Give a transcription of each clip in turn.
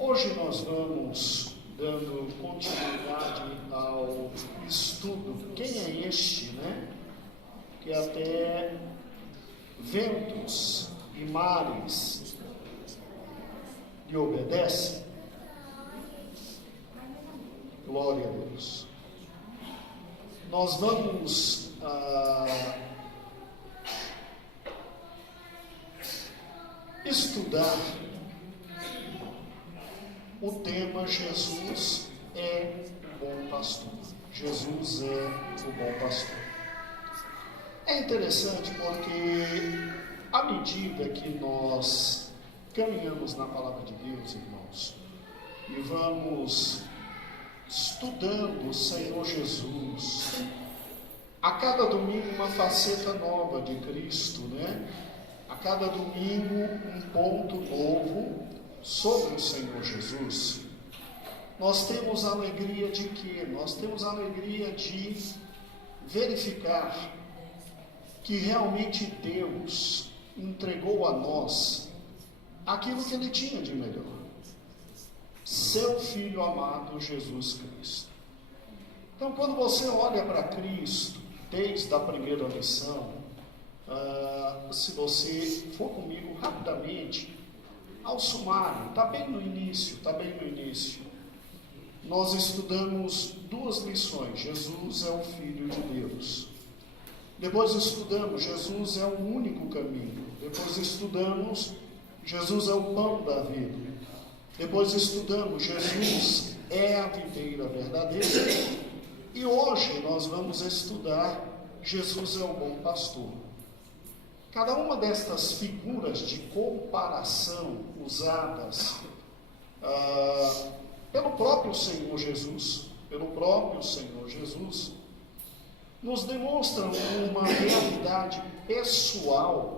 Hoje nós vamos dando continuidade ao estudo Quem é este, né? Que até ventos e mares lhe obedecem. Glória a Deus. Nós vamos estudar o tema Jesus é o bom pastor. Jesus é o bom pastor. É interessante porque à medida que nós caminhamos na palavra de Deus, irmãos, e vamos estudando o Senhor Jesus, a cada domingo uma faceta nova de Cristo, né? A cada domingo um ponto novo sobre o Senhor Jesus. Nós temos a alegria de quê? Nós temos a alegria de verificar que realmente Deus entregou a nós aquilo que Ele tinha de melhor. Seu Filho amado, Jesus Cristo. Então, quando você olha para Cristo, desde a primeira lição, se você for comigo rapidamente, ao sumário, está bem no início, nós estudamos duas lições. Jesus é o Filho de Deus. Depois estudamos, Jesus é o único caminho. Depois estudamos, Jesus é o pão da vida. Depois estudamos, Jesus é a videira verdadeira. E hoje nós vamos estudar, Jesus é o bom pastor. Cada uma destas figuras de comparação usadas pelo próprio Senhor Jesus, nos demonstram uma realidade pessoal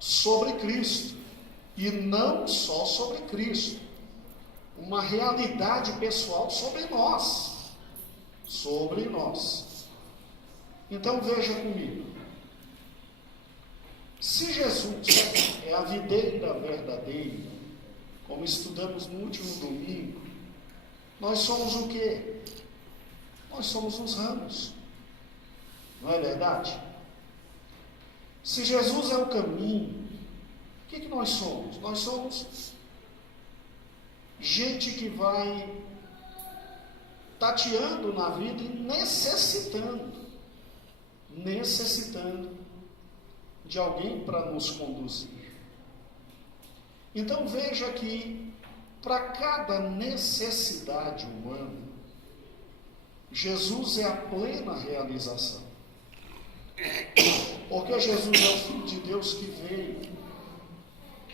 sobre Cristo, e não só sobre Cristo, uma realidade pessoal sobre nós, Então veja comigo, se Jesus é a videira verdadeira, como estudamos no último domingo, nós somos o quê? Nós somos os ramos, não é verdade? Se Jesus é o caminho, o que nós somos? Nós somos gente que vai tateando na vida e necessitando de alguém para nos conduzir. Então veja que para cada necessidade humana, Jesus é a plena realização. Porque Jesus é o Filho de Deus que veio.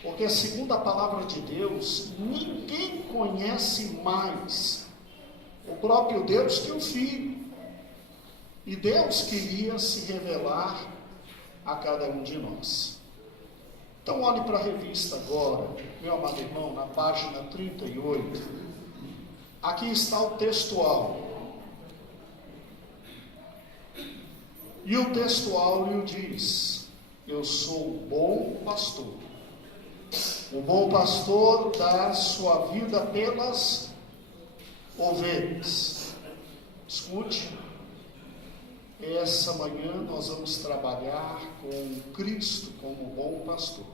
Porque segundo a palavra de Deus, ninguém conhece mais o próprio Deus que o Filho. E Deus queria se revelar a cada um de nós. Então olhe para a revista agora, meu amado irmão, na página 38. Aqui está o textual. E o textual diz: eu sou o bom pastor. O bom pastor dá sua vida pelas ovelhas. Escute, essa manhã nós vamos trabalhar com Cristo como bom pastor.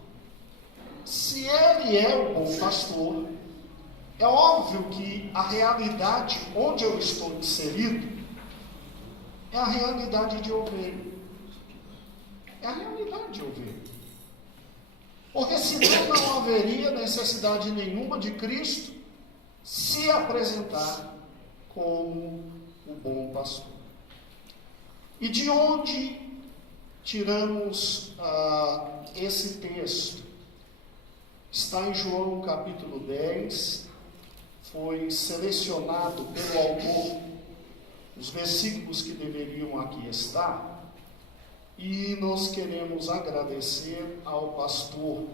Se Ele é o bom pastor, é óbvio que a realidade onde eu estou inserido é a realidade de ovelha. Porque senão não haveria necessidade nenhuma de Cristo se apresentar como o bom pastor. E de onde tiramos esse texto? Está em João capítulo 10, foi selecionado pelo autor os versículos que deveriam aqui estar, e nós queremos agradecer ao pastor,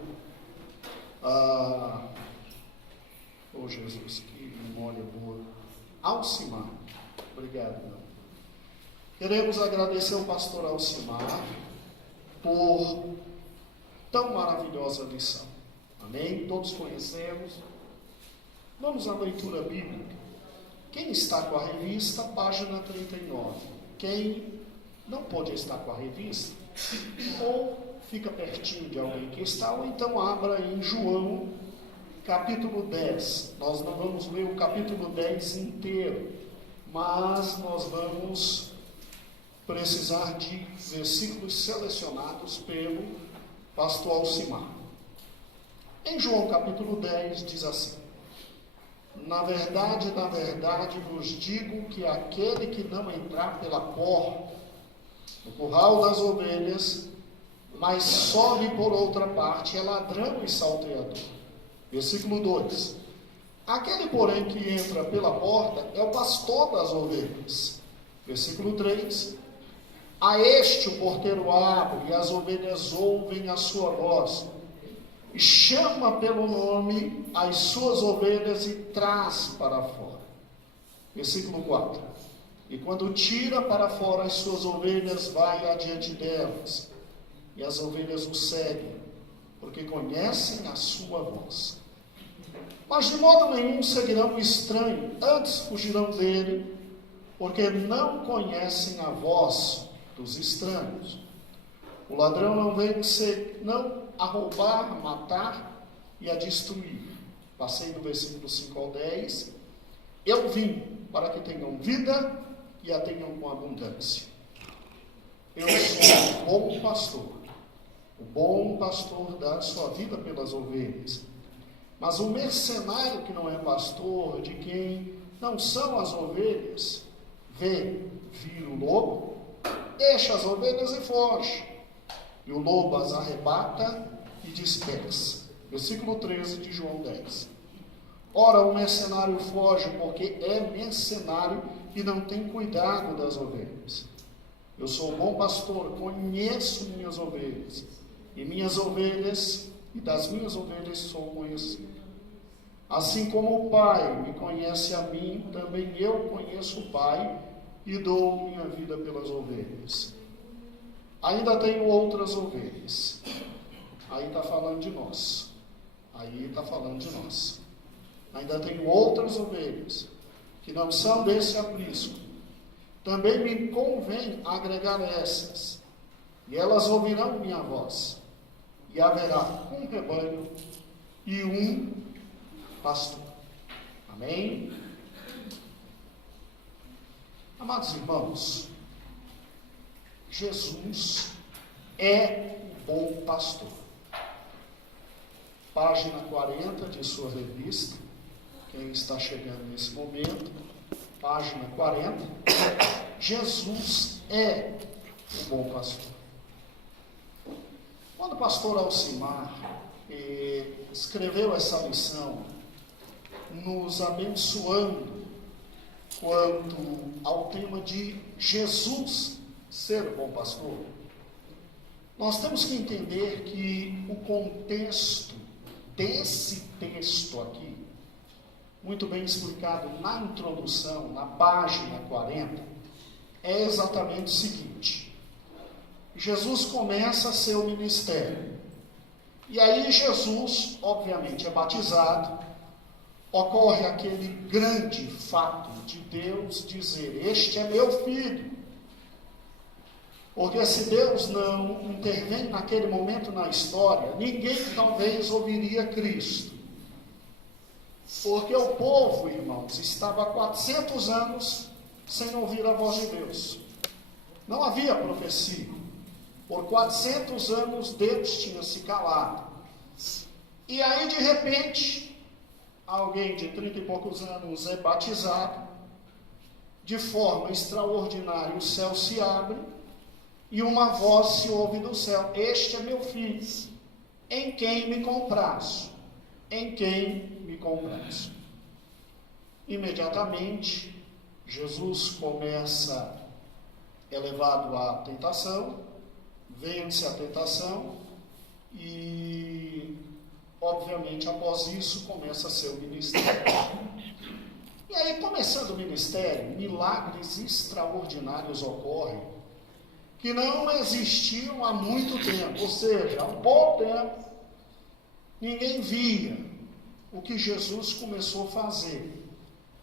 Jesus, que memória boa, Alcimar, obrigado, não. Queremos agradecer ao pastor Alcimar por tão maravilhosa lição. Amém? Todos conhecemos Vamos à leitura bíblica. Quem está com a revista, página 39. Quem não pode estar com a revista, ou fica pertinho de alguém que está, ou então abra em João, capítulo 10. Nós não vamos ler o capítulo 10 inteiro, mas nós vamos precisar de versículos selecionados pelo pastor Alcimar. Em João capítulo 10 diz assim: na verdade, vos digo que aquele que não entrar pela porta, no curral das ovelhas, mas sobe por outra parte, é ladrão e salteador. Versículo 2. Aquele, porém, que entra pela porta é o pastor das ovelhas. Versículo 3. A este o porteiro abre, e as ovelhas ouvem a sua voz, e chama pelo nome as suas ovelhas e traz para fora. Versículo 4. E quando tira para fora as suas ovelhas, vai adiante delas, e as ovelhas o seguem, porque conhecem a sua voz. Mas de modo nenhum seguirão o estranho, antes fugirão dele, porque não conhecem a voz dos estranhos. O ladrão não vem senão a roubar, a matar e a destruir. Passei do versículo 5 ao 10. Eu vim para que tenham vida e a tenham com abundância. Eu sou o bom pastor. O bom pastor dá a sua vida pelas ovelhas. Mas o mercenário que não é pastor, de quem não são as ovelhas, vir o lobo, deixa as ovelhas e foge. E o lobo as arrebata e dispersa. Versículo 13 de João 10. Ora, o mercenário foge porque é mercenário e não tem cuidado das ovelhas. Eu sou o bom pastor, conheço minhas ovelhas, e minhas ovelhas, e das minhas ovelhas sou conhecido. Assim como o Pai me conhece a mim, também eu conheço o Pai e dou minha vida pelas ovelhas. Ainda tenho outras ovelhas. Aí está falando de nós. Ainda tenho outras ovelhas, que não são desse aprisco. Também me convém agregar essas, e elas ouvirão minha voz. E haverá um rebanho e um pastor. Amém? Amados irmãos, Jesus é o bom pastor. Página 40 de sua revista, quem está chegando nesse momento, página 40, Jesus é o bom pastor. Quando o pastor Alcimar escreveu essa lição, nos abençoando quanto ao tema de Jesus ser o bom pastor, nós temos que entender que o contexto desse texto aqui, muito bem explicado na introdução, na página 40, é exatamente o seguinte: Jesus começa seu ministério, e aí Jesus, obviamente, é batizado. Ocorre aquele grande fato de Deus dizer: este é meu filho. Porque se Deus não intervém naquele momento na história, ninguém talvez ouviria Cristo. Porque o povo, irmãos, estava há 400 anos sem ouvir a voz de Deus. Não havia profecia. Por 400 anos Deus tinha se calado. E aí, de repente, alguém de 30 e poucos anos é batizado. De forma extraordinária, o céu se abre e uma voz se ouve do céu: este é meu filho, em quem me comprazo. Em quem me comprazo. Imediatamente, Jesus é levado à tentação, vence a tentação e, obviamente, após isso, começa seu ministério. E aí, começando o ministério, milagres extraordinários ocorrem que não existiam há muito tempo, ou seja, há um bom tempo, ninguém via. o que Jesus começou a fazer.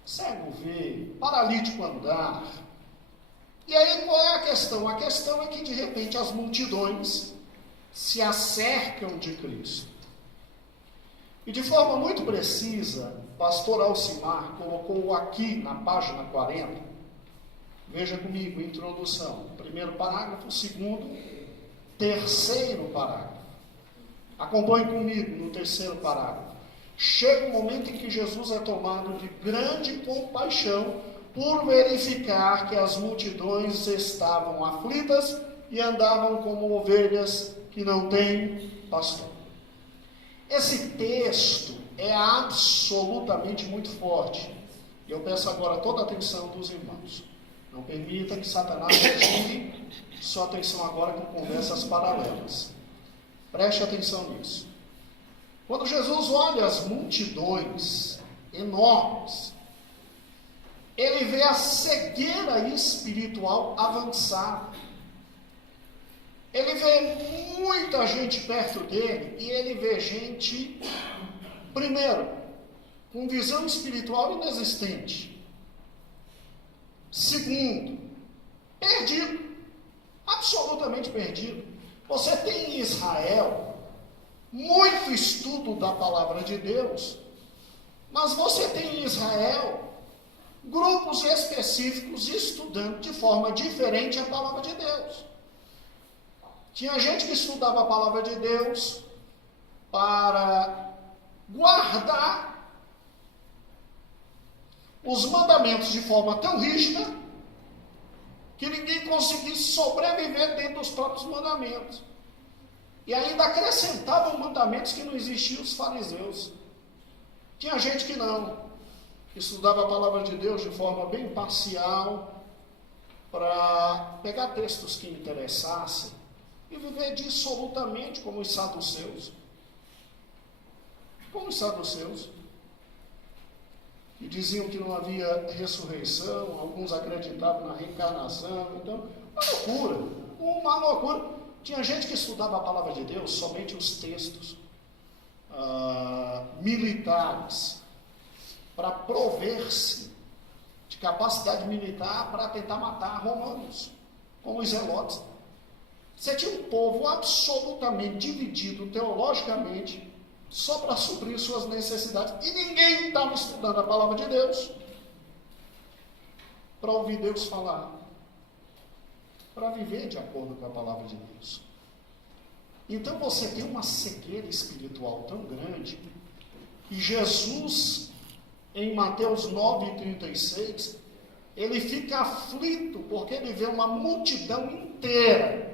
Cego ver, paralítico andar. E aí qual é a questão? A questão é que de repente as multidões se acercam de Cristo. E de forma muito precisa, pastor Alcimar colocou aqui na página 40, veja comigo, introdução, primeiro parágrafo, segundo, terceiro parágrafo. Acompanhe comigo no terceiro parágrafo. Chega um momento em que Jesus é tomado de grande compaixão por verificar que as multidões estavam aflitas e andavam como ovelhas que não têm pastor. Esse texto é absolutamente muito forte. E eu peço agora toda a atenção dos irmãos. Não permita que Satanás tire sua atenção agora com conversas paralelas. Preste atenção nisso. Quando Jesus olha as multidões enormes, ele vê a cegueira espiritual avançar. Ele vê muita gente perto dele e ele vê gente, primeiro, com visão espiritual inexistente. Segundo, perdido, absolutamente perdido. Você tem em Israel muito estudo da palavra de Deus, mas você tem em Israel grupos específicos estudando de forma diferente a palavra de Deus. Tinha gente que estudava a palavra de Deus para guardar os mandamentos de forma tão rígida que ninguém conseguisse sobreviver dentro dos próprios mandamentos. E ainda acrescentavam mandamentos que não existiam os fariseus. Tinha gente que não, que estudava a palavra de Deus de forma bem parcial, para pegar textos que interessassem e viver dissolutamente como os saduceus. Como os saduceus, que diziam que não havia ressurreição, alguns acreditavam na reencarnação. Então, uma loucura. Tinha gente que estudava a palavra de Deus, somente os textos militares, para prover-se de capacidade militar para tentar matar romanos, como os zelotes. Você tinha um povo absolutamente dividido teologicamente, só para suprir suas necessidades, e ninguém estava estudando a palavra de Deus para ouvir Deus falar, para viver de acordo com a palavra de Deus. Então você tem uma cegueira espiritual tão grande que Jesus, em Mateus 9:36, ele fica aflito porque ele vê uma multidão inteira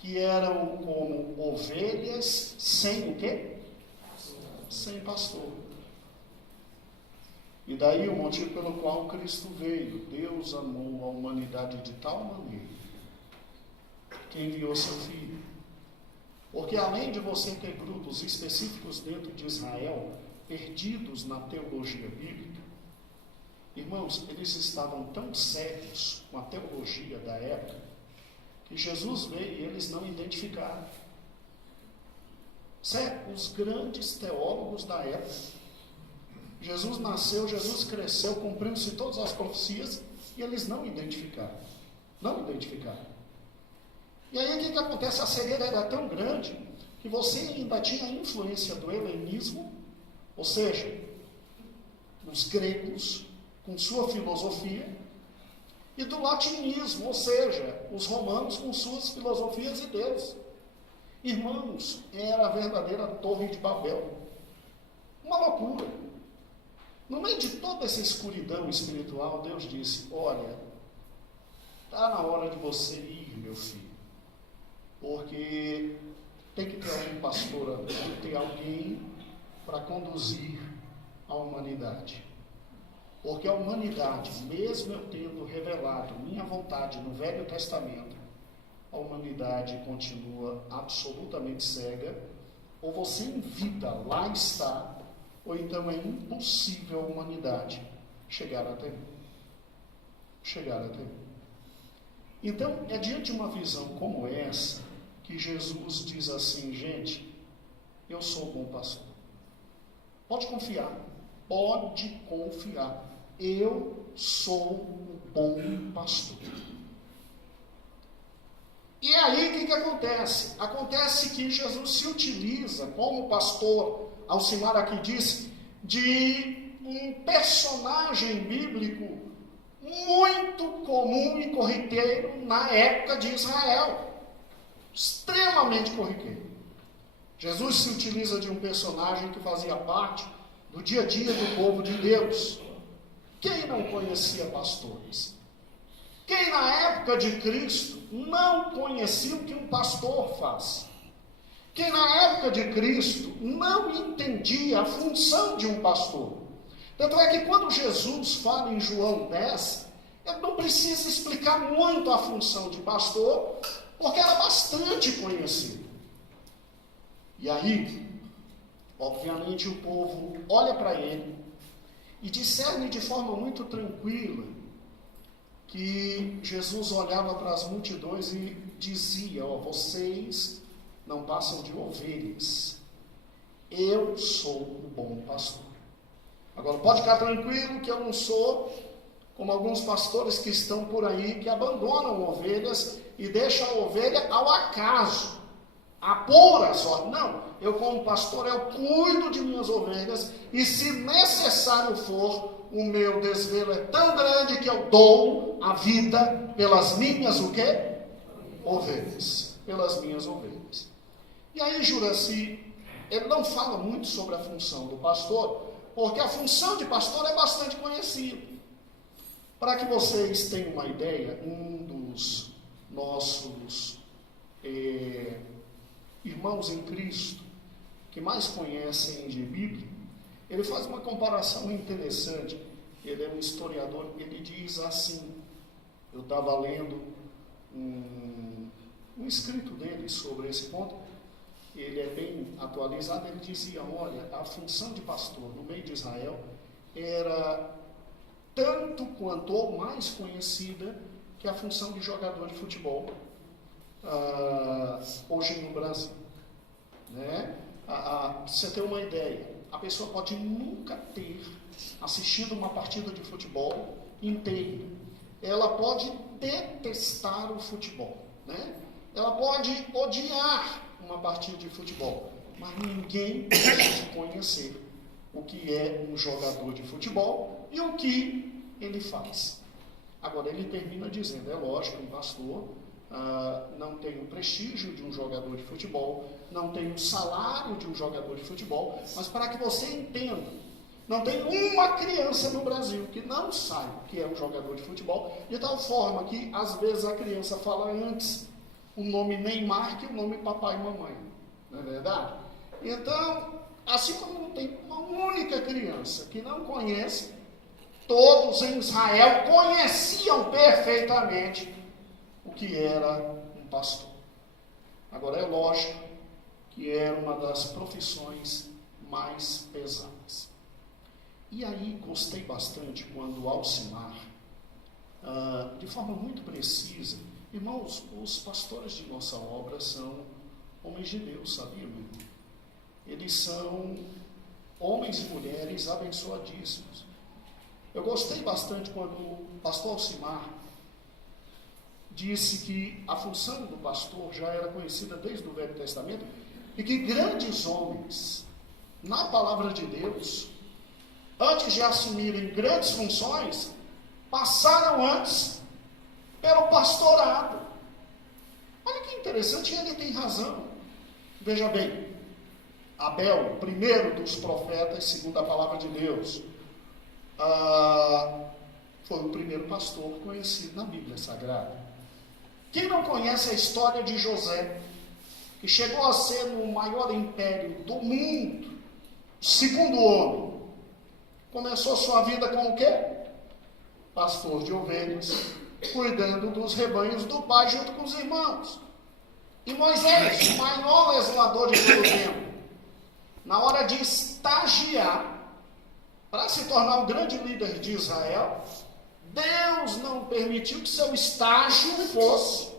que eram como ovelhas sem o quê? Sem pastor. E daí o motivo pelo qual Cristo veio. Deus amou a humanidade de tal maneira que enviou seu Filho. Porque além de você ter grupos específicos dentro de Israel, perdidos na teologia bíblica, irmãos, eles estavam tão sérios com a teologia da época, que Jesus veio e eles não identificaram. Sério, os grandes teólogos da época, Jesus nasceu, Jesus cresceu, cumprindo-se todas as profecias, e eles não identificaram. Não identificaram. E aí o que acontece? A cegueira era tão grande que você ainda tinha a influência do helenismo, ou seja, os gregos com sua filosofia, e do latinismo, ou seja, os romanos com suas filosofias e Deus. Irmãos, era a verdadeira Torre de Babel. Uma loucura. No meio de toda essa escuridão espiritual, Deus disse: olha, está na hora de você ir, meu filho, porque tem que ter algum pastor, tem que ter alguém para conduzir a humanidade. Porque a humanidade, mesmo eu tendo revelado minha vontade no Velho Testamento, a humanidade continua absolutamente cega. Ou você em vida lá está, ou então é impossível a humanidade chegar até mim. Chegar até mim. Então, é diante de uma visão como essa que Jesus diz assim: gente, eu sou o bom pastor. Pode confiar. Pode confiar. Eu sou o bom pastor. E aí o que acontece? Acontece que Jesus se utiliza, como o pastor Alcimar aqui disse, de um personagem bíblico muito comum e corriqueiro na época de Israel. Extremamente corriqueiro. Jesus se utiliza de um personagem que fazia parte do dia a dia do povo de Deus. Quem não conhecia pastores? Quem na época de Cristo não conhecia o que um pastor faz? Quem na época de Cristo não entendia a função de um pastor? Tanto é que quando Jesus fala em João 10, ele não precisa explicar muito a função de pastor, porque era bastante conhecida. E aí, obviamente, o povo olha para ele e discerne de forma muito tranquila que Jesus olhava para as multidões e dizia: vocês não passam de ovelhas, eu sou o bom pastor. Agora, pode ficar tranquilo que eu não sou como alguns pastores que estão por aí, que abandonam ovelhas e deixam a ovelha ao acaso, a pura sorte. Não, eu como pastor, eu cuido de minhas ovelhas, e se necessário for, o meu desvelo é tão grande que eu dou a vida pelas minhas, o quê? Ovelhas. Pelas minhas ovelhas. E aí, Juraci, ele não fala muito sobre a função do pastor, porque a função de pastor é bastante conhecida. Para que vocês tenham uma ideia, um dos nossos irmãos em Cristo, que mais conhecem de Bíblia, ele faz uma comparação interessante. Ele é um historiador, ele diz assim, eu estava lendo um escrito dele sobre esse ponto, ele é bem atualizado, ele dizia: olha, a função de pastor no meio de Israel era tanto quanto ou mais conhecida que a função de jogador de futebol hoje no Brasil. Né? Pra você ter uma ideia, a pessoa pode nunca ter assistido uma partida de futebol inteira. Ela pode detestar o futebol, né? Ela pode odiar uma partida de futebol, mas ninguém pode conhecer o que é um jogador de futebol e o que ele faz. Agora, ele termina dizendo: é lógico, um pastor não tem o prestígio de um jogador de futebol, não tem o salário de um jogador de futebol, mas para que você entenda, não tem uma criança no Brasil que não saiba o que é um jogador de futebol, de tal forma que, às vezes, a criança fala antes o nome Neymar que o nome papai e mamãe. Não é verdade? Então, assim como não tem uma única criança que não conhece, todos em Israel conheciam perfeitamente o que era um pastor. Agora, é lógico que era uma das profissões mais pesadas. E aí, gostei bastante quando Alcimar, de forma muito precisa, irmãos, os pastores de nossa obra são homens de Deus, sabiam? Eles são homens e mulheres abençoadíssimos. Eu gostei bastante quando o pastor Alcimar disse que a função do pastor já era conhecida desde o Velho Testamento e que grandes homens, na palavra de Deus, antes de assumirem grandes funções, passaram antes pelo pastorado. Olha que interessante, ele tem razão. Veja bem, Abel, primeiro dos profetas, segundo a palavra de Deus, foi o primeiro pastor conhecido na Bíblia Sagrada. Quem não conhece a história de José, que chegou a ser o maior império do mundo, o segundo homem, começou sua vida com o quê? Pastor de ovelhas, cuidando dos rebanhos do pai junto com os irmãos. E Moisés, o maior legislador de todo o tempo, na hora de estagiar para se tornar o grande líder de Israel, Deus não permitiu que seu estágio fosse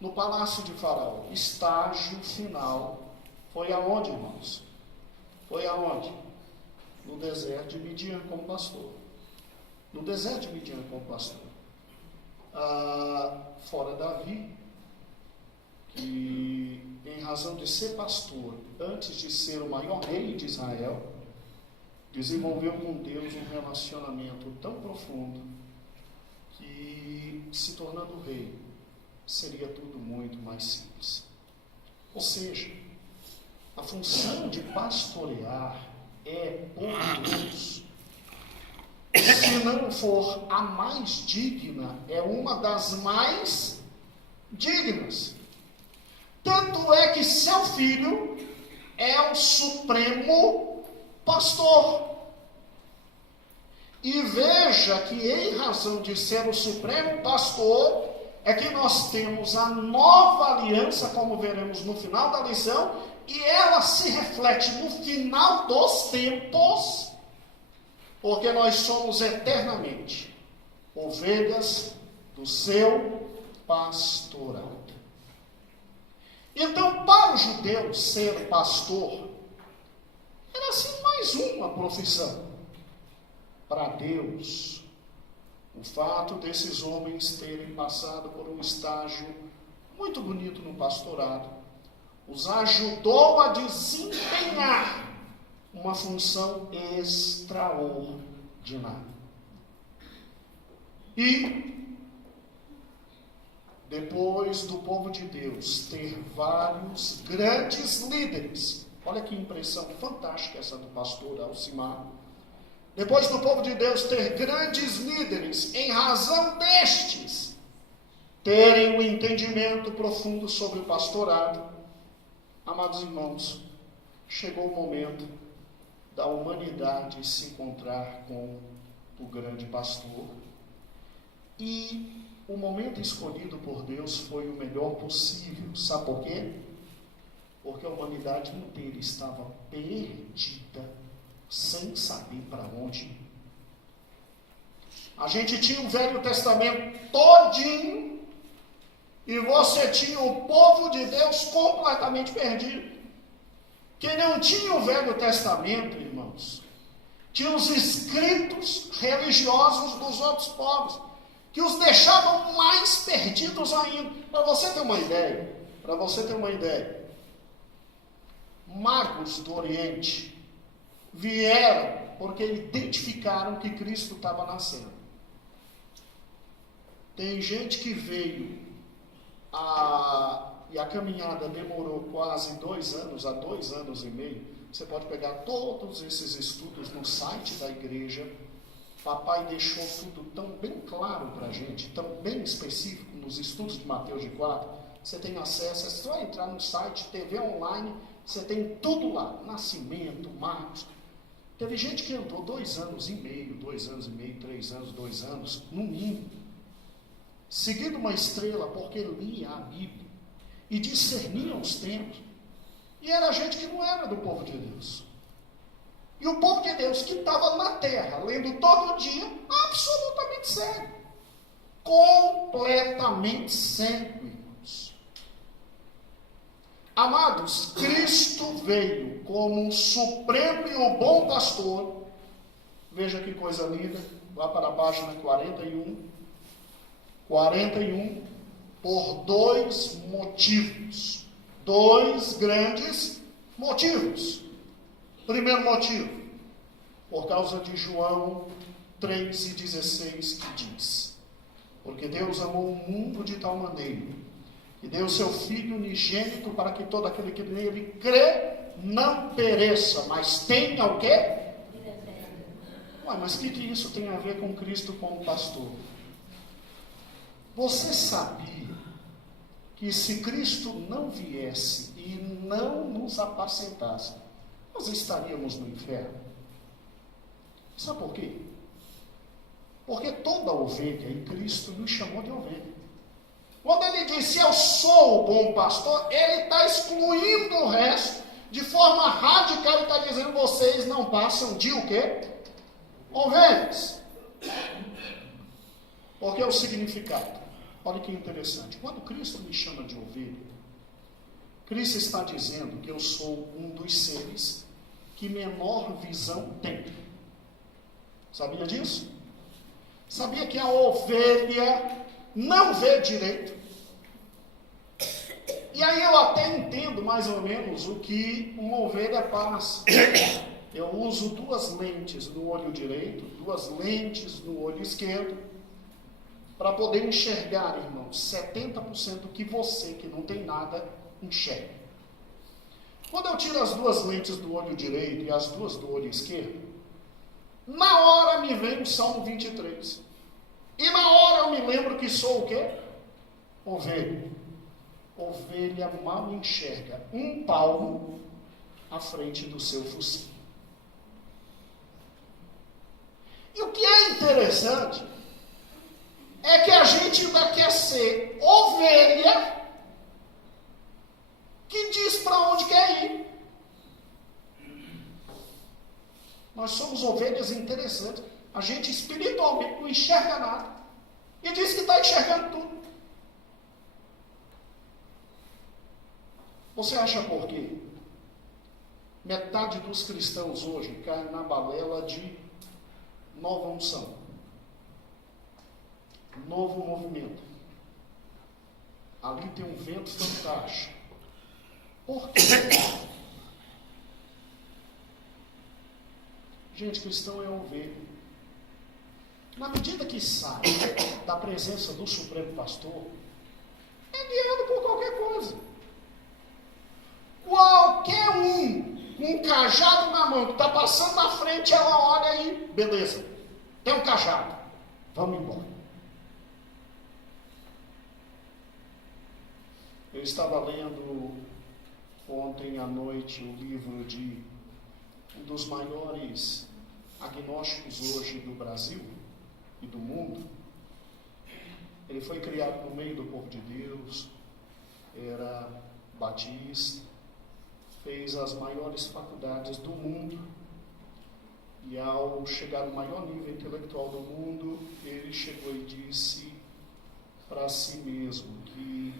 no palácio de Faraó. Estágio final foi aonde, irmãos? Foi aonde? No deserto de Midian como pastor. No deserto de Midian como pastor. Fora Davi, que em razão de ser pastor, antes de ser o maior rei de Israel, desenvolveu com Deus um relacionamento tão profundo que, se tornando rei, seria tudo muito mais simples. Ou seja, a função de pastorear é, por Deus, se não for a mais digna, é uma das mais dignas. Tanto é que seu filho é o supremo pastor. E veja que, em razão de ser o supremo pastor, é que nós temos a nova aliança, como veremos no final da lição, e ela se reflete no final dos tempos, porque nós somos eternamente ovelhas do seu pastorado. Então, para o judeu, ser pastor era assim mais uma profissão. Para Deus, o fato desses homens terem passado por um estágio muito bonito no pastorado, os ajudou a desempenhar uma função extraordinária. E, depois do povo de Deus ter vários grandes líderes, olha que impressão fantástica essa do pastor Alcimar, depois do povo de Deus ter grandes líderes, em razão destes terem um entendimento profundo sobre o pastorado, amados irmãos, chegou o momento da humanidade se encontrar com o grande pastor, e o momento escolhido por Deus foi o melhor possível. Sabe por quê? Porque a humanidade inteira estava perdida, sem saber para onde ir. A gente tinha o Velho Testamento todinho, e você tinha o povo de Deus completamente perdido. Quem não tinha o Velho Testamento, irmãos, tinha os escritos religiosos dos outros povos, que os deixavam mais perdidos ainda. Para você ter uma ideia, magos do Oriente vieram porque identificaram que Cristo estava nascendo. Tem gente que veio e a caminhada demorou quase 2 anos, a 2 anos e meio. Você pode pegar todos esses estudos no site da igreja. Papai deixou tudo tão bem claro para a gente, tão bem específico nos estudos de Mateus de 4. Você tem acesso, é só entrar no site, TV online, você tem tudo lá, nascimento, marcos. Teve gente que andou 2 anos e meio, 3 anos, 2 anos, no mínimo, seguindo uma estrela, porque lia a Bíblia e discernia os tempos. E era gente que não era do povo de Deus. E o povo de Deus que estava na terra, lendo todo dia, absolutamente cego. Completamente cego, irmãos. Amados, Cristo veio como um supremo e o bom pastor. Veja que coisa linda. Vá para a página 41. 41, por 2 motivos. 2 grandes motivos. Primeiro motivo, por causa de João 3,16, que diz: porque Deus amou o mundo de tal maneira, que deu o seu Filho unigênito, para que todo aquele que nele crê, não pereça, mas tenha o quê? Ué, mas o que isso tem a ver com Cristo como pastor? Você sabia que se Cristo não viesse e não nos apacentasse, nós estaríamos no inferno? Sabe por quê? Porque toda ovelha em Cristo nos chamou de ovelha. Quando ele disse, eu sou o bom pastor, ele está excluindo o resto, de forma radical. Ele está dizendo, vocês não passam de o quê? Ovelhas. Porque é o significado. Olha que interessante. Quando Cristo me chama de ovelha, Cristo está dizendo que eu sou um dos seres que menor visão tem. Sabia disso? Sabia que a ovelha não vê direito? E aí eu até entendo mais ou menos o que uma ovelha passa. Eu uso 2 lentes no olho direito, 2 lentes no olho esquerdo, para poder enxergar, irmãos, 70% que você, que não tem nada, enxerga. Quando eu tiro as 2 lentes do olho direito e as 2 do olho esquerdo, na hora me vem o Salmo 23. E na hora eu me lembro que sou o quê? Ovelha. Ovelha mal enxerga 1 palmo à frente do seu focinho. E o que é interessante é que a gente ainda quer ser ovelha que diz para onde quer ir. Nós somos ovelhas interessantes. A gente espiritualmente não enxerga nada. E diz que está enxergando tudo. Você acha por quê? Metade dos cristãos hoje cai na balela de nova unção. Novo movimento. Ali tem um vento fantástico. Por quê? Gente, cristão é ovelha. Na medida que sai da presença do Supremo Pastor, é guiado por qualquer coisa. Qualquer um com um cajado na mão que está passando na frente, ela olha aí, beleza, tem um cajado, vamos embora. Eu estava lendo ontem à noite o livro de um dos maiores agnósticos hoje do Brasil e do mundo. Ele foi criado no meio do povo de Deus, era batista, fez as maiores faculdades do mundo, e ao chegar no maior nível intelectual do mundo, ele chegou e disse para si mesmo que,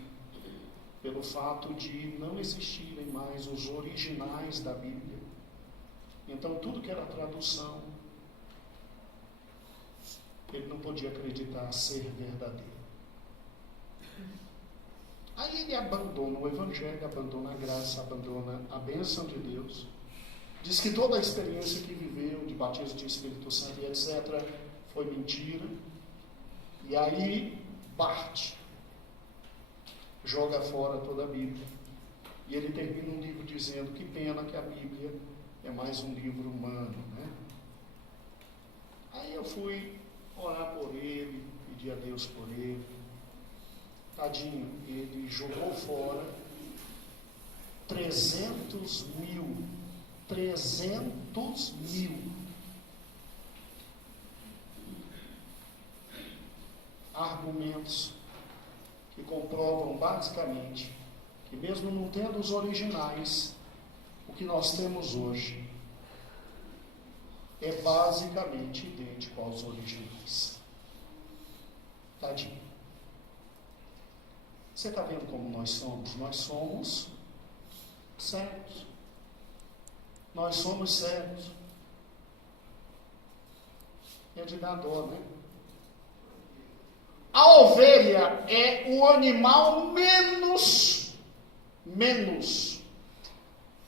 pelo fato de não existirem mais os originais da Bíblia, então tudo que era tradução, ele não podia acreditar ser verdadeiro. Aí ele abandona o Evangelho, abandona a graça, abandona a bênção de Deus. Diz que toda a experiência que viveu, de batismo de Espírito Santo e etc., foi mentira. E aí parte, joga fora toda a Bíblia. E ele termina um livro dizendo: que pena que a Bíblia é mais um livro humano, né? Aí eu fui orar por ele, pedir a Deus por ele. Tadinho, ele jogou fora 300 mil argumentos que comprovam basicamente que, mesmo não tendo os originais, o que nós temos hoje é basicamente idêntico aos originais. Tadinho. Você está vendo como nós somos? Nós somos cegos. Nós somos cegos. É de dar dó, né? A ovelha é o animal menos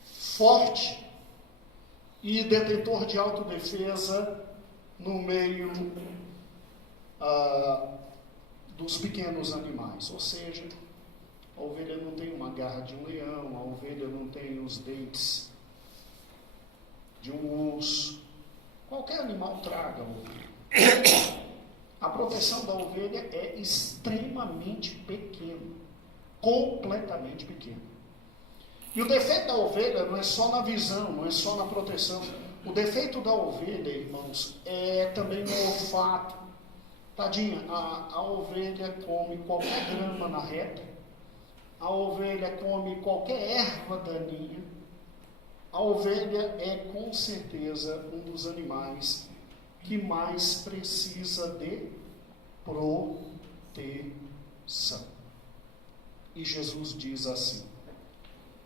forte e detentor de autodefesa no meio dos pequenos animais. Ou seja, a ovelha não tem uma garra de um leão, a ovelha não tem os dentes de um urso. Qualquer animal traga a ovelha. A proteção da ovelha é extremamente pequena, completamente pequena. E o defeito da ovelha não é só na visão, não é só na proteção. O defeito da ovelha, irmãos, é também no olfato. Tadinha, a ovelha come qualquer grama na reta, a ovelha come qualquer erva daninha. A ovelha é com certeza um dos animais que mais precisa de proteção. E Jesus diz assim: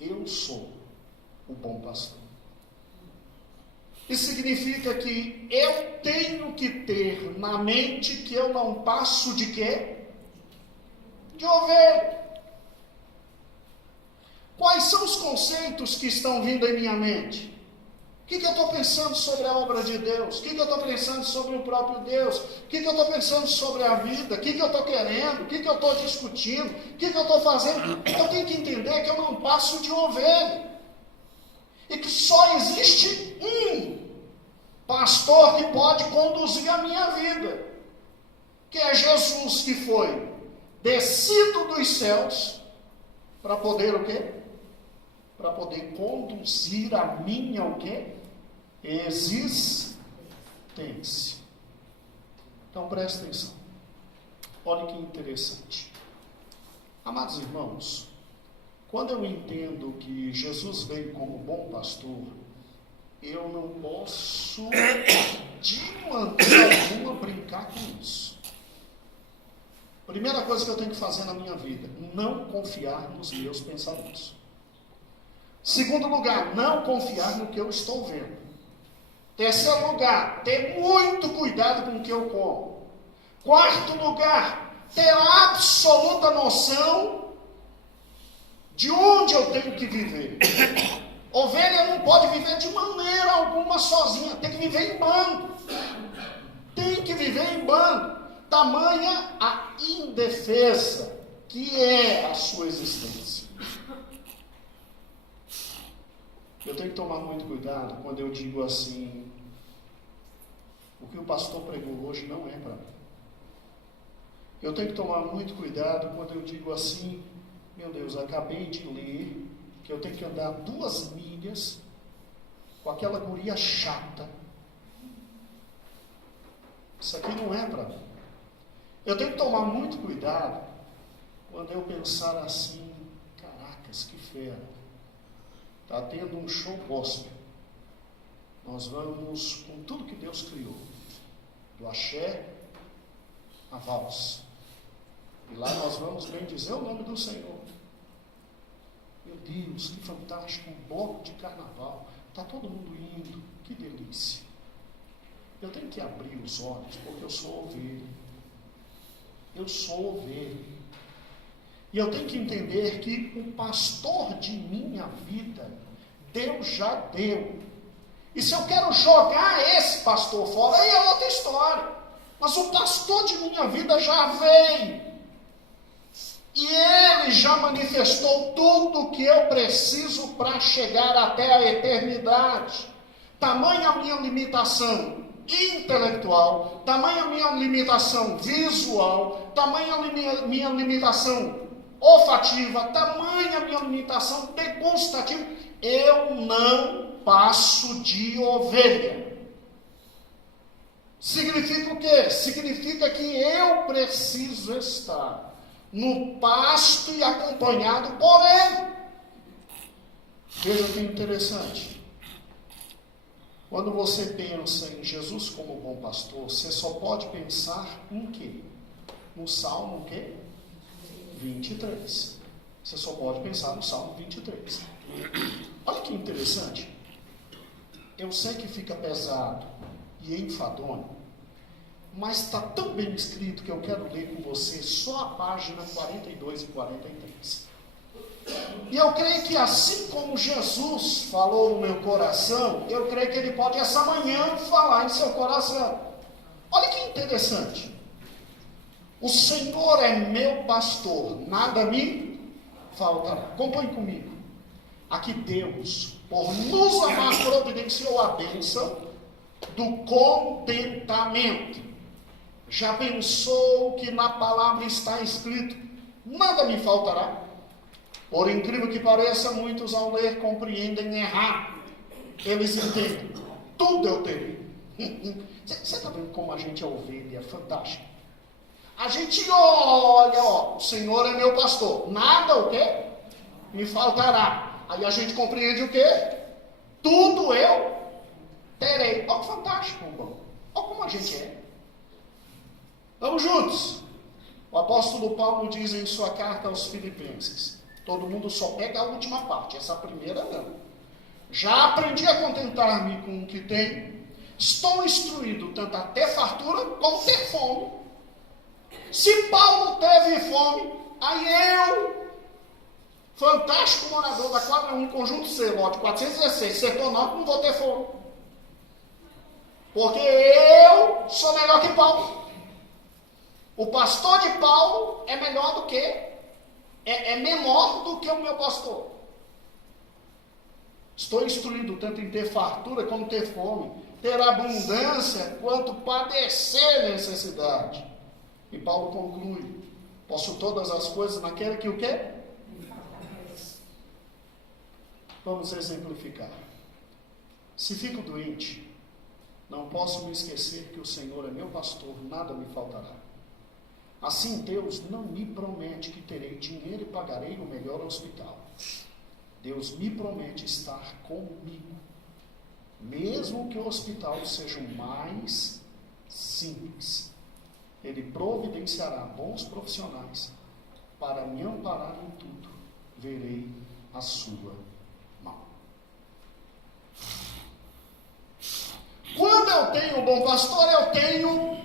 eu sou o bom pastor. Isso significa que eu tenho que ter na mente que eu não passo de quê? De ovelha. Quais são os conceitos que estão vindo em minha mente? O que eu estou pensando sobre a obra de Deus? O que eu estou pensando sobre o próprio Deus? O que eu estou pensando sobre a vida? O que eu estou querendo? O que eu estou discutindo? O que eu estou fazendo? Eu tenho que entender que eu não passo de ovelha. E que só existe um pastor que pode conduzir a minha vida. Que é Jesus, que foi descido dos céus para poder o quê? Para poder conduzir a minha o quê? Existência. Então presta atenção. Olha que interessante. Amados irmãos, quando eu entendo que Jesus veio como bom pastor, eu não posso de maneira alguma brincar com isso. Primeira coisa que eu tenho que fazer na minha vida, não confiar nos meus pensamentos. Segundo lugar, não confiar no que eu estou vendo. Terceiro lugar, ter muito cuidado com o que eu como. Quarto lugar, ter absoluta noção de onde eu tenho que viver. Ovelha não pode viver de maneira alguma sozinha, tem que viver em bando. Tem que viver em bando. Tamanha a indefesa que é a sua existência. Eu tenho que tomar muito cuidado quando eu digo assim, o que o pastor pregou hoje não é para mim. Eu tenho que tomar muito cuidado quando eu digo assim, meu Deus, acabei de ler que eu tenho que andar 2 milhas com aquela guria chata. Isso aqui não é para mim. Eu tenho que tomar muito cuidado quando eu pensar assim, caracas, que fera. Está tendo um show gospel. Nós vamos com tudo que Deus criou. Do axé a valsa. E lá nós vamos bendizer o nome do Senhor. Meu Deus, que fantástico, um bloco de carnaval. Está todo mundo indo, que delícia. Eu tenho que abrir os olhos, porque eu sou ovelha. Eu sou ovelha. E eu tenho que entender que o pastor de minha vida, Deus já deu. E se eu quero jogar esse pastor fora, aí é outra história. Mas o pastor de minha vida já veio. E ele já manifestou tudo o que eu preciso para chegar até a eternidade. Tamanha a minha limitação intelectual, tamanha a minha limitação visual, tamanha a minha limitação olfativa, tamanha a minha limitação degustativa, eu não passo de ovelha. Significa o quê? Significa que eu preciso estar no pasto e acompanhado por ele. Veja que interessante. Quando você pensa em Jesus como bom pastor, você só pode pensar em quê? No Salmo o quê? 23. Você só pode pensar no Salmo 23. Olha que interessante. Eu sei que fica pesado e enfadonho, mas está tão bem escrito que eu quero ler com você só a página 42 e 43. E eu creio que assim como Jesus falou no meu coração, eu creio que ele pode essa manhã falar em seu coração. Olha que interessante. O Senhor é meu pastor, nada me faltará. Acompanhe comigo. Aqui Deus, por nos amar, providenciou a bênção do contentamento. Já pensou que na palavra está escrito, nada me faltará? Por incrível que pareça, muitos ao ler compreendem errado. Eles entendem, tudo eu terei. Você está vendo como a gente é ovelha, fantástico. A gente olha, o Senhor é meu pastor, nada o quê? Me faltará. Aí a gente compreende o quê? Tudo eu terei. Olha que fantástico, irmão. Olha como a gente é. Vamos juntos. O apóstolo Paulo diz em sua carta aos Filipenses, todo mundo só pega a última parte, essa primeira não. Já aprendi a contentar-me com o que tenho. Estou instruído tanto a ter fartura como ter fome. Se Paulo teve fome, aí eu, fantástico morador da quadra 1, conjunto C, lote 416, setor norte, não vou ter fome. Porque eu sou melhor que Paulo. O pastor de Paulo é melhor do que, é menor do que o meu pastor. Estou instruído tanto em ter fartura como ter fome, ter abundância quanto padecer necessidade. E Paulo conclui: posso todas as coisas naquele que o quê? Vamos exemplificar. Se fico doente, não posso me esquecer que o Senhor é meu pastor, nada me faltará. Assim Deus não me promete que terei dinheiro e pagarei o melhor hospital. Deus me promete estar comigo, mesmo que o hospital seja o mais simples. Ele providenciará bons profissionais para me amparar em tudo. Verei a sua mão. Quando eu tenho o bom pastor, eu tenho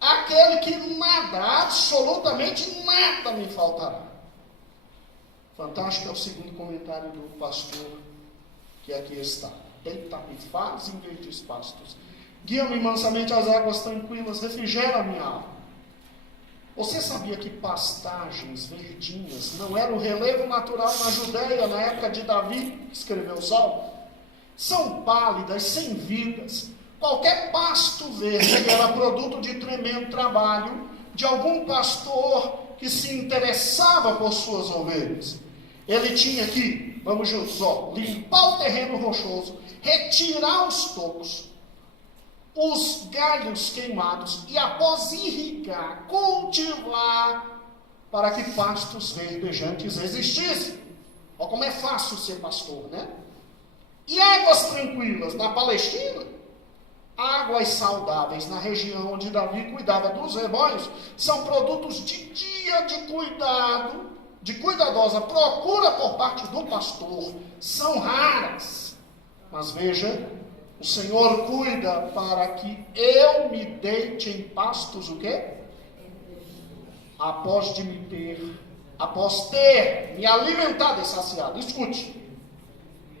aquele que nada, absolutamente nada me faltará. Fantástico é o segundo comentário do pastor que aqui está. Deita-me, faz em verdes pastos. Guia-me mansamente às águas tranquilas, refrigera a minha alma. Você sabia que pastagens verdinhas não era o relevo natural na Judéia, na época de Davi, que escreveu o Salmo? São pálidas, sem vidas. Qualquer pasto verde era produto de tremendo trabalho de algum pastor que se interessava por suas ovelhas. Ele tinha que, vamos juntos, limpar o terreno rochoso, retirar os tocos, os galhos queimados e após irrigar, cultivar para que pastos verdejantes existissem. Olha como é fácil ser pastor, né? E águas tranquilas na Palestina, águas saudáveis na região onde Davi cuidava dos rebanhos, são produtos de dia de cuidado, de cuidadosa procura por parte do pastor. São raras, mas veja, o Senhor cuida para que eu me deite em pastos, o quê? Após ter me alimentado e saciado. Escute.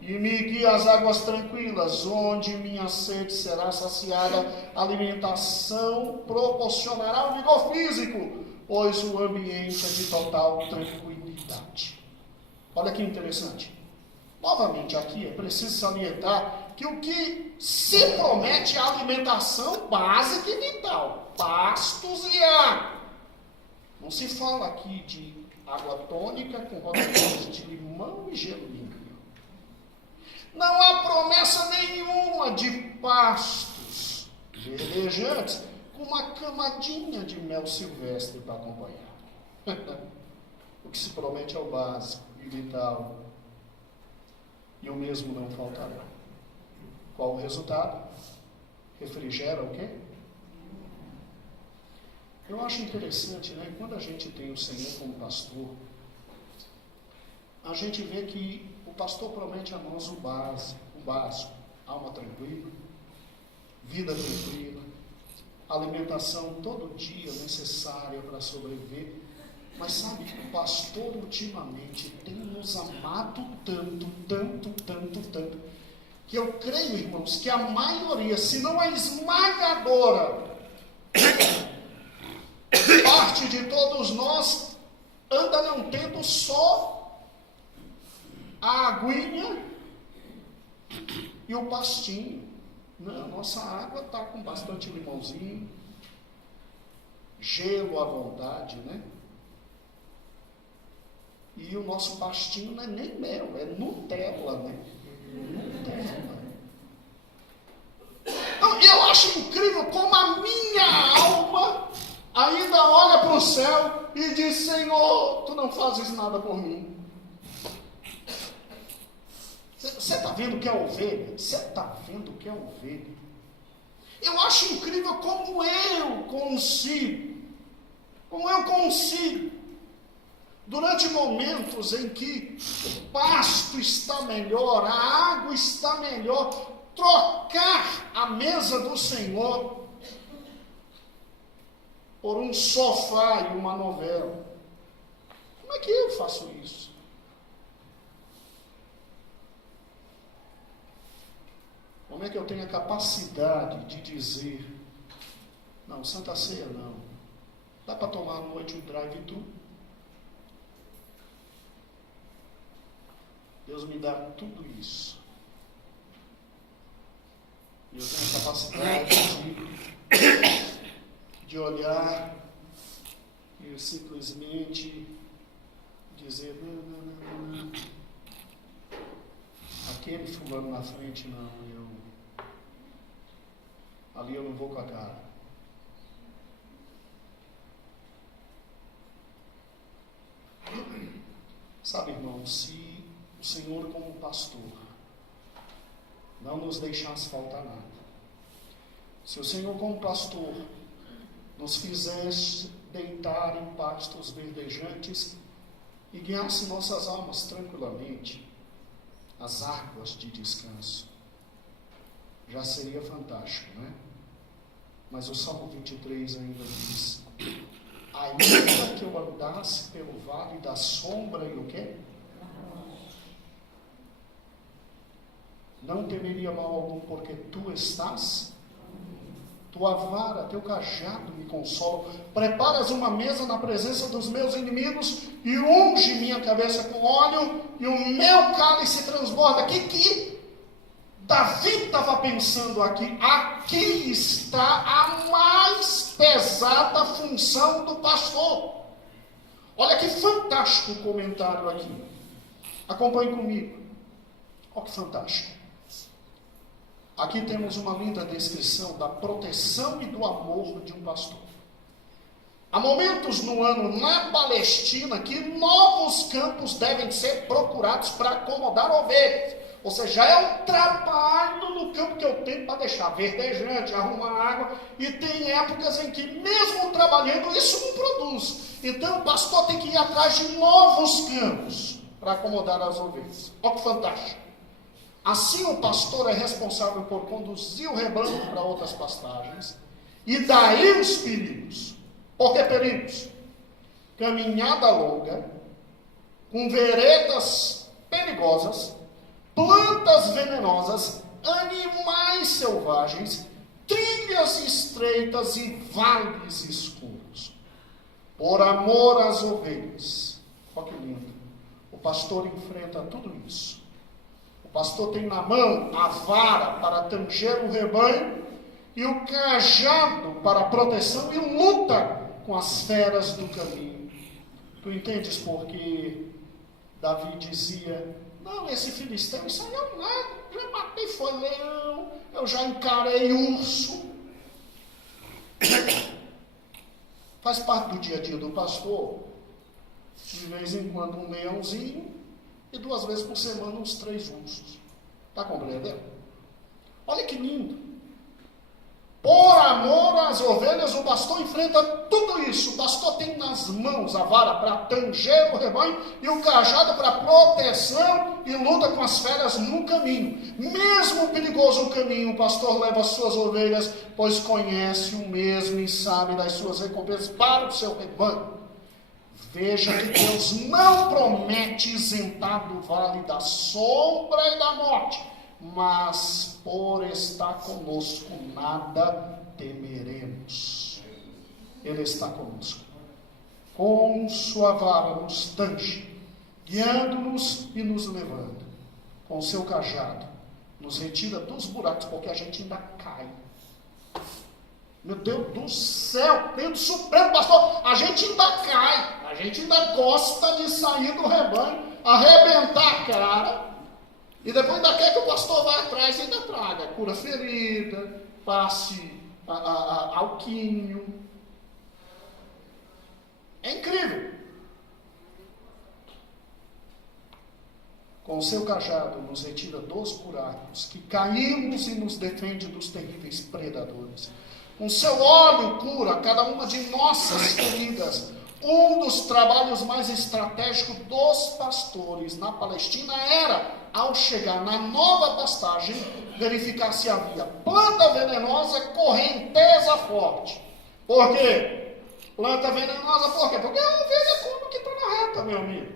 E me guia às águas tranquilas, onde minha sede será saciada. Alimentação proporcionará um vigor físico, pois o ambiente é de total tranquilidade. Olha que interessante. Novamente aqui é preciso salientar que o que se promete é a alimentação básica e vital. Pastos e água. Não se fala aqui de água tônica com rodadas de limão e gelinho. Não há promessa nenhuma de pastos verdejantes com uma camadinha de mel silvestre para acompanhar. O que se promete é o básico e vital. E o mesmo não faltará. Qual o resultado? Refrigera o quê? Eu acho interessante, né? Quando a gente tem o Senhor como pastor, a gente vê que o pastor promete a nós o básico, alma tranquila, vida tranquila, alimentação todo dia necessária para sobreviver. Mas sabe que o pastor ultimamente tem nos amado tanto, que eu creio, irmãos, que a maioria, se não a esmagadora parte de todos nós, anda não tendo só a aguinha e o pastinho. Não, nossa água está com bastante limãozinho, gelo à vontade, né? E o nosso pastinho não é nem mel, é Nutella, né? Nutella. Então, eu acho incrível como a minha alma ainda olha para o céu e diz: Senhor, tu não fazes nada por mim. Você está vendo que é ovelha? Você está vendo que é ovelha? Eu acho incrível como eu consigo durante momentos em que o pasto está melhor, a água está melhor, trocar a mesa do Senhor por um sofá e uma novela. Como é que eu faço isso? Como é que eu tenho a capacidade de dizer, não, Santa Ceia não, dá para tomar à noite um drive-thru? Deus me dá tudo isso. E eu tenho a capacidade de olhar e simplesmente dizer, não. Aquele fulano na frente, não, ali eu não vou com a cara. Sabe, irmão, se o Senhor como pastor não nos deixasse faltar nada, se o Senhor como pastor nos fizesse deitar em pastos verdejantes e guiasse nossas almas tranquilamente às águas de descanso, já seria fantástico, né? Mas o Salmo 23 ainda diz, ainda que eu andasse pelo vale da sombra e o quê? Não temeria mal algum, porque tu estás, tua vara, teu cajado me consolam. Preparas uma mesa na presença dos meus inimigos e unge minha cabeça com óleo e o meu cálice transborda. Que Davi estava pensando aqui? Aqui está a mais pesada função do pastor. Olha que fantástico o comentário aqui. Acompanhe comigo. Olha que fantástico. Aqui temos uma linda descrição da proteção e do amor de um pastor. Há momentos no ano na Palestina que novos campos devem ser procurados para acomodar ovelhas. Ou seja, é um trabalho no campo que eu tenho para deixar verdejante, arrumar água. E tem épocas em que mesmo trabalhando isso não produz. Então o pastor tem que ir atrás de novos campos para acomodar as ovelhas. Olha que fantástico. Assim o pastor é responsável por conduzir o rebanho para outras pastagens. E daí os perigos. Por que perigos? Caminhada longa, com veredas perigosas, plantas venenosas, animais selvagens, trilhas estreitas e vales escuros. Por amor às ovelhas. Olha que lindo. O pastor enfrenta tudo isso. O pastor tem na mão a vara para tanger o rebanho e o cajado para a proteção e luta com as feras do caminho. Tu entendes porque Davi dizia, não, esse filisteu, isso aí é nada, já matei foi leão, eu já encarei urso. Faz parte do dia a dia do pastor, de vez em quando um leãozinho, e 2 vezes por semana uns 3 ursos. Está compreendendo? Olha que lindo. Por amor às ovelhas, o pastor enfrenta tudo isso. O pastor tem nas mãos a vara para tanger o rebanho e o cajado para proteção e luta com as feras no caminho. Mesmo perigoso o caminho, o pastor leva as suas ovelhas, pois conhece o mesmo e sabe das suas recompensas para o seu rebanho. Veja que Deus não promete isentar do vale da sombra e da morte, mas por estar conosco nada temeremos. Ele está conosco. Com sua vara nos tange, guiando-nos e nos levando. Com seu cajado nos retira dos buracos, porque a gente ainda cai. Meu Deus do céu, Deus Supremo, pastor, a gente ainda cai, a gente ainda gosta de sair do rebanho, arrebentar a cara, e depois ainda quer que o pastor vá atrás e ainda traga, cura ferida, passe alquinho. É incrível. Com o seu cajado nos retira dos buracos, que caímos e nos defende dos terríveis predadores. Com seu óleo cura cada uma de nossas feridas, Um dos trabalhos mais estratégicos dos pastores na Palestina era, ao chegar na nova pastagem, verificar se havia planta venenosa, correnteza forte. Por quê? Planta venenosa, por quê? Porque a ovelha come o que está na reta, meu amigo.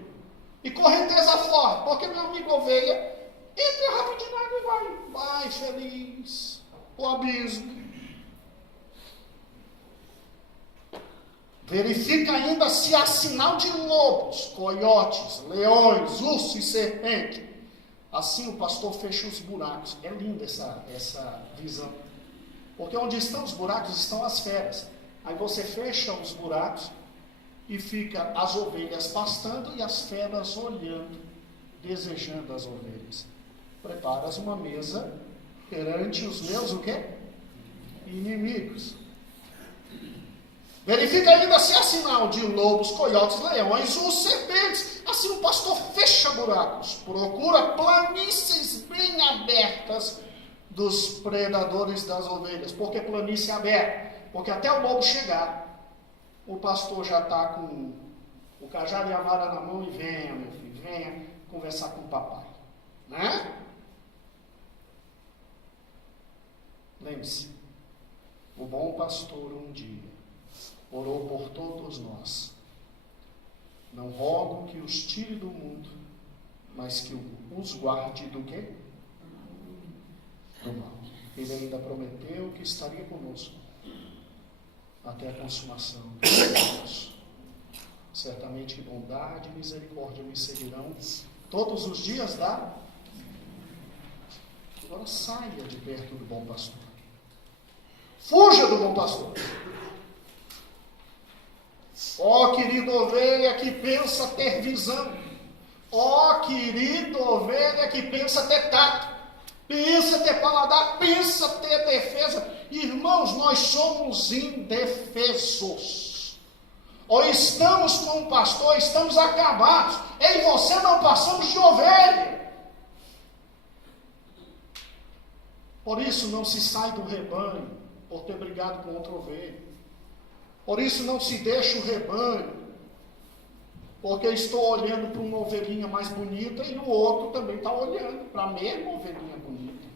E correnteza forte, porque, meu amigo, a ovelha entra rapidinho na água e vai feliz, o abismo. Verifica ainda se há sinal de lobos, coiotes, leões, ursos e serpente. Assim o pastor fecha os buracos. É linda essa visão. Porque onde estão os buracos estão as feras. Aí você fecha os buracos e fica as ovelhas pastando e as feras olhando, desejando as ovelhas. Preparas uma mesa perante os meus o quê? Inimigos. Verifica ainda se há sinal de lobos, coiotes, leões ou serpentes. Assim o pastor fecha buracos, procura planícies bem abertas dos predadores das ovelhas. Por que planície aberta? Porque até o lobo chegar, o pastor já está com o cajado e a vara na mão e venha, meu filho, venha conversar com o papai. Né? Lembre-se, o bom pastor um dia orou por todos nós. Não rogo que os tire do mundo, mas que os guarde do quê? Do mal. Ele ainda prometeu que estaria conosco até a consumação dos séculos. Certamente que bondade e misericórdia me seguirão todos os dias da... Agora saia de perto do bom pastor. Fuja do bom pastor. Ó querida ovelha que pensa ter visão. Ó querida ovelha que pensa ter tato. Pensa ter paladar, pensa ter defesa. Irmãos, nós somos indefesos. Ou estamos com o pastor, estamos acabados. Eu e você não passamos de ovelha. Por isso não se sai do rebanho por ter brigado com outra ovelha. Por isso não se deixa o rebanho, porque estou olhando para uma ovelhinha mais bonita e o outro também está olhando para a mesma ovelhinha bonita.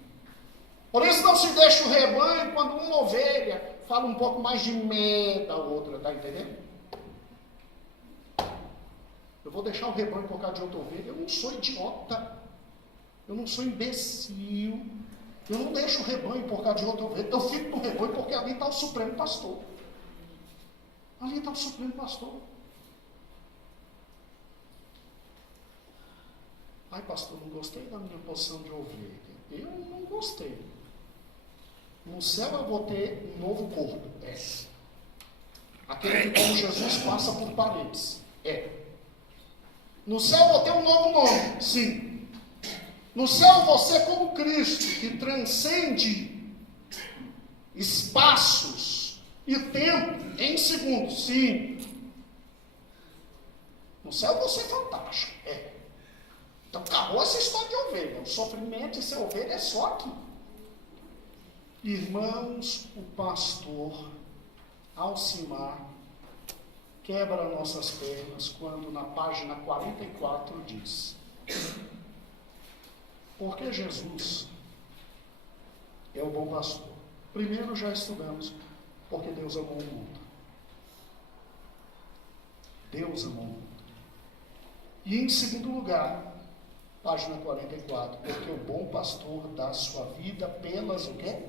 Por isso não se deixa o rebanho quando uma ovelha fala um pouco mais de medo da outra, está entendendo? Eu vou deixar o rebanho por causa de outra ovelha. Eu não sou idiota, eu não sou imbecil, eu não deixo o rebanho por causa de outra ovelha. Eu fico no rebanho porque ali está o Supremo Pastor. Ali está o Supremo Pastor. Ai, pastor, não gostei da minha posição de ovelha. Eu não gostei. No céu eu vou ter um novo corpo. É. Aquele que, como Jesus, passa por paredes. É. No céu eu vou ter um novo nome. Sim. No céu eu vou ser como Cristo, que transcende espaços e tempo em segundos. Sim. No céu eu vou ser fantástico. É. Então acabou essa história de ovelha. O sofrimento de ser ovelha é só aqui. Irmãos, o pastor Alcimar quebra nossas pernas quando na página 44 diz: porque Jesus é o bom pastor. Primeiro já estudamos, porque Deus amou o mundo. Deus amou o mundo. E em segundo lugar, página 44, porque o bom pastor dá sua vida pelas o quê?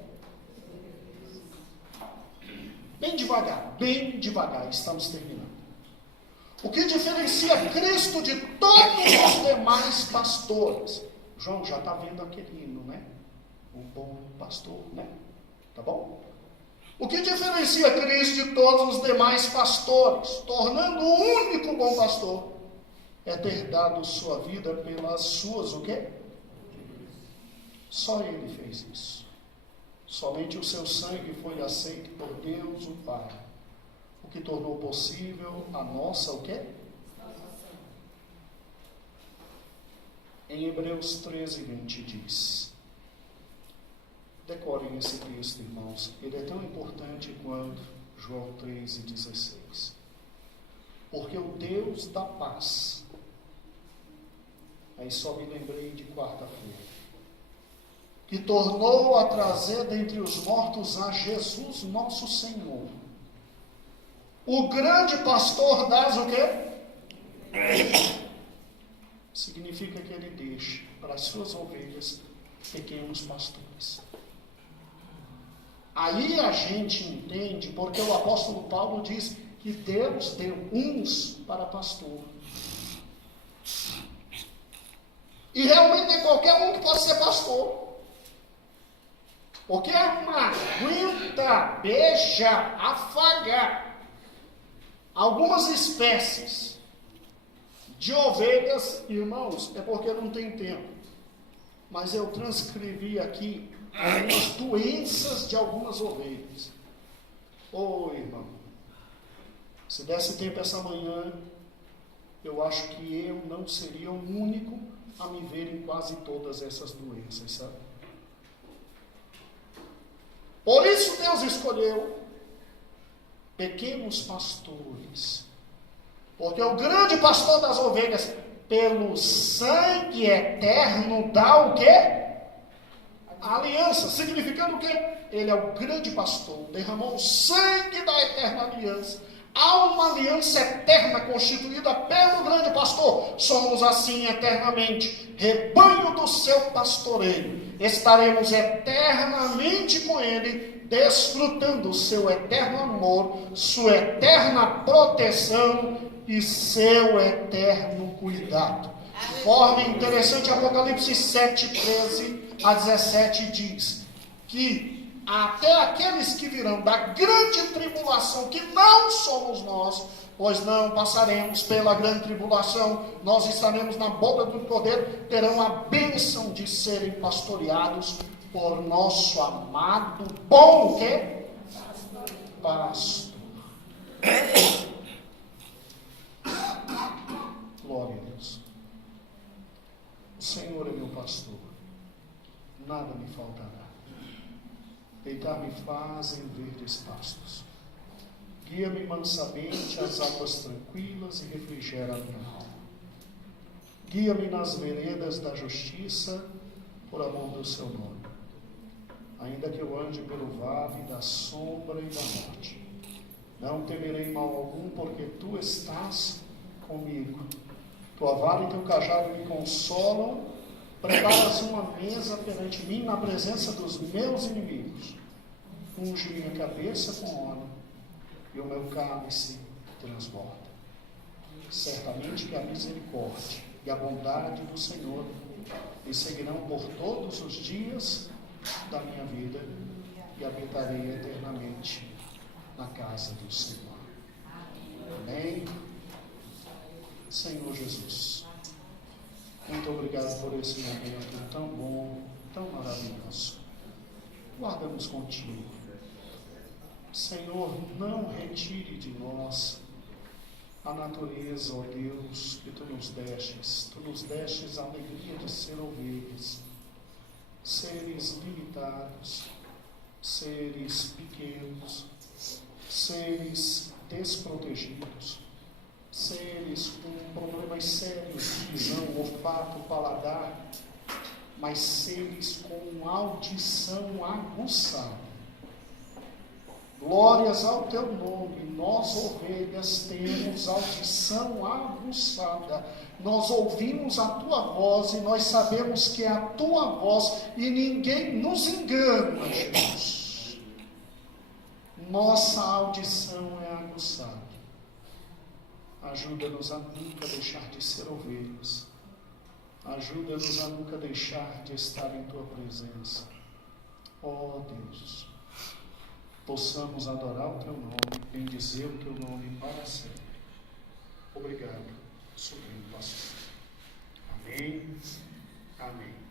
Bem devagar, estamos terminando. O que diferencia Cristo de todos os demais pastores? João já está vendo aquele hino, né? O bom pastor, né? Tá bom? O que diferencia Cristo de todos os demais pastores, tornando o único bom pastor, é ter dado sua vida pelas suas o quê? Só ele fez isso. Somente o seu sangue foi aceito por Deus o Pai, o que tornou possível a nossa o quê? Em Hebreus 13:20 diz, decorem esse texto, irmãos, ele é tão importante quanto João 13:16. porque o Deus da paz. Aí só me lembrei de quarta-feira. Que tornou a trazer dentre os mortos a Jesus nosso Senhor. O grande pastor das o quê? Significa que ele deixa para as suas ovelhas pequenos pastores. Aí a gente entende porque o apóstolo Paulo diz que Deus deu uns para pastor. E realmente é qualquer um que pode ser pastor. Porque uma aguenta, beija, afaga algumas espécies de ovelhas, irmãos, é porque não tem tempo. Mas eu transcrevi aqui algumas doenças de algumas ovelhas. Irmão, se desse tempo essa manhã, eu acho que eu não seria o único a me ver em quase todas essas doenças, sabe? Por isso Deus escolheu pequenos pastores. Porque o grande pastor das ovelhas, pelo sangue eterno, dá o quê? A aliança. Significando o quê? Ele é o grande pastor, derramou o sangue da eterna aliança. Há uma aliança eterna constituída pelo grande pastor. Somos assim eternamente rebanho do seu pastoreio. Estaremos eternamente com ele, desfrutando o seu eterno amor, sua eterna proteção e seu eterno cuidado. De forma interessante, Apocalipse 7, 13 a 17 diz que até aqueles que virão da grande tribulação, que não somos nós, pois não passaremos pela grande tribulação, nós estaremos na boda do poder, terão a bênção de serem pastoreados por nosso amado, bom o quê? Pastor. Glória a Deus. O Senhor é meu pastor, nada me faltará. Deitar-me faz em verdes pastos. Guia-me mansamente às águas tranquilas e refrigera a minha alma. Guia-me nas veredas da justiça, por amor do seu nome. Ainda que eu ande pelo vale da sombra e da morte, não temerei mal algum, porque tu estás comigo. Tua vara e teu cajado me consolam. Preparas uma mesa perante mim na presença dos meus inimigos. Unge minha cabeça com óleo e o meu cálice transborda. Certamente que a misericórdia e a bondade do Senhor me seguirão por todos os dias da minha vida e habitarei eternamente na casa do Senhor. Amém. Senhor Jesus, muito obrigado por esse momento tão bom, tão maravilhoso. Guardamos contigo. Senhor, não retire de nós a natureza, ó Deus, que tu nos destes. Tu nos destes a alegria de ser ovelhas, seres limitados, seres pequenos, seres desprotegidos, seres com problemas sérios de visão, olfato, paladar, mas seres com audição aguçada. Glórias ao teu nome. Nós, ovelhas, temos audição aguçada. Nós ouvimos a tua voz e nós sabemos que é a tua voz e ninguém nos engana, Jesus. Nossa audição é aguçada. Ajuda-nos a nunca deixar de ser ovelhas. Ajuda-nos a nunca deixar de estar em tua presença. Ó Deus, possamos adorar o teu nome, bendizer o teu nome para sempre. Obrigado, supremo pastor. Amém. Amém.